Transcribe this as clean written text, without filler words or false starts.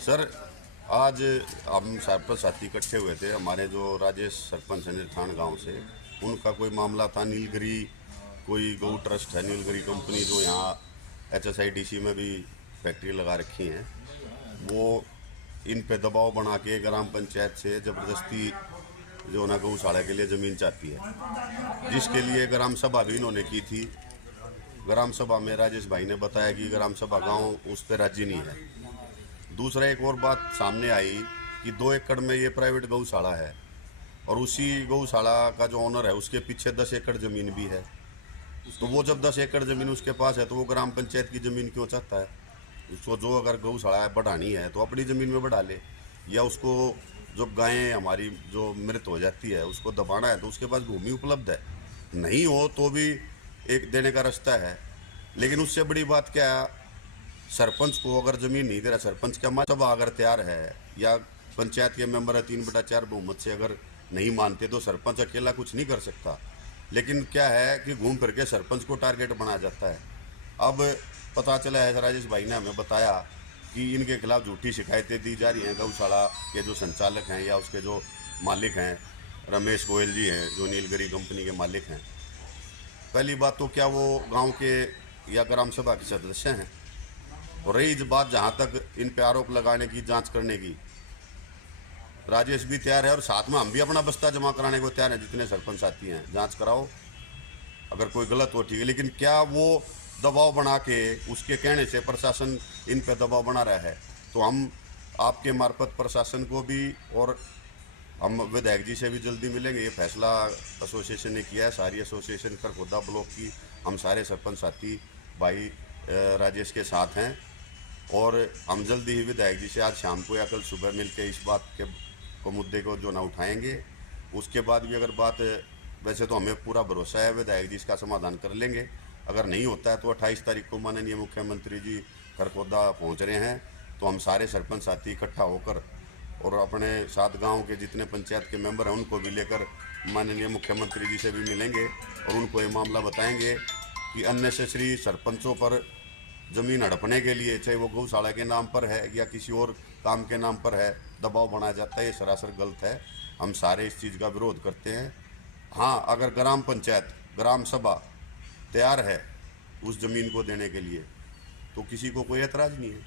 Sir, आज हम सरपंच साथी इकट्ठे हुए थे। हमारे जो राजेश सरपंच है निर्थान गांव से, उनका कोई मामला था। नीलगिरी कोई गौ ट्रस्ट है, नीलगिरी कंपनी जो यहाँ HSIDC में भी फैक्ट्री लगा रखी हैं, वो इन पे दबाव बना के ग्राम पंचायत से ज़बरदस्ती जो ना गौशाला के लिए ज़मीन चाहती है, जिसके लिए ग्राम सभा भी इन्होंने की थी। ग्राम सभा में राजेश भाई ने बताया कि ग्राम सभा गांव उस पर राजी नहीं है। दूसरा एक और बात सामने आई कि 2 एकड़ में ये प्राइवेट गौशाला है और उसी गौशाला का जो ऑनर है उसके पीछे 10 एकड़ ज़मीन भी है। तो वो जब 10 एकड़ ज़मीन उसके पास है तो वो ग्राम पंचायत की ज़मीन क्यों चाहता है? उसको जो अगर गौशाला बढ़ानी है तो अपनी ज़मीन में बढ़ा ले, या उसको जो गायें हमारी जो मृत हो जाती है उसको दबाना है तो उसके पास भूमि उपलब्ध है। नहीं हो तो भी एक देने का रास्ता है। लेकिन उससे बड़ी बात क्या है, सरपंच को अगर ज़मीन नहीं दे रहा, सरपंच का सभा अगर तैयार है या पंचायत के मेंबर है 3/4 बहुमत से अगर नहीं मानते तो सरपंच अकेला कुछ नहीं कर सकता। लेकिन क्या है कि घूम फिर के सरपंच को टारगेट बनाया जाता है। अब पता चला है, राजेश भाई ने हमें बताया कि इनके खिलाफ झूठी शिकायतें दी जा रही हैं। गौशाला के जो संचालक हैं या उसके जो मालिक हैं, रमेश गोयल जी हैं जो नीलगिरी कंपनी के मालिक हैं। पहली बात तो क्या वो गांव के या ग्राम सभा के सदस्य हैं? और रही बात जहाँ तक इन पे आरोप लगाने की, जांच करने की, राजेश भी तैयार है और साथ में हम भी अपना बस्ता जमा कराने को तैयार हैं। जितने सरपंच साथी हैं, जांच कराओ, अगर कोई गलत हो ठीक है। लेकिन क्या वो दबाव बना के, उसके कहने से प्रशासन इन पे दबाव बना रहा है? तो हम आपके मार्फत प्रशासन को भी, और हम विधायक जी से भी जल्दी मिलेंगे। ये फैसला एसोसिएशन ने किया है, सारी एसोसिएशन खरखोदा ब्लॉक की, हम सारे सरपंच साथी भाई राजेश के साथ हैं। और हम जल्दी ही विधायक जी से आज शाम को या कल सुबह मिलकर इस बात के को मुद्दे को जो ना उठाएंगे। उसके बाद भी अगर बात, वैसे तो हमें पूरा भरोसा है विधायक जी इसका समाधान कर लेंगे। अगर नहीं होता है तो 28 तारीख को माननीय मुख्यमंत्री जी खरखोदा पहुंच रहे हैं, तो हम सारे सरपंच साथी इकट्ठा होकर और अपने सात गांव के जितने पंचायत के मेंबर हैं उनको भी लेकर माननीय मुख्यमंत्री जी से भी मिलेंगे और उनको ये मामला बताएंगे कि अननेसेसरी सरपंचों पर ज़मीन हड़पने के लिए, चाहे वो गौशाला के नाम पर है या किसी और काम के नाम पर है, दबाव बनाया जाता है। ये सरासर गलत है। हम सारे इस चीज़ का विरोध करते हैं। हाँ, अगर ग्राम पंचायत, ग्राम सभा तैयार है उस ज़मीन को देने के लिए तो किसी को कोई एतराज़ नहीं है।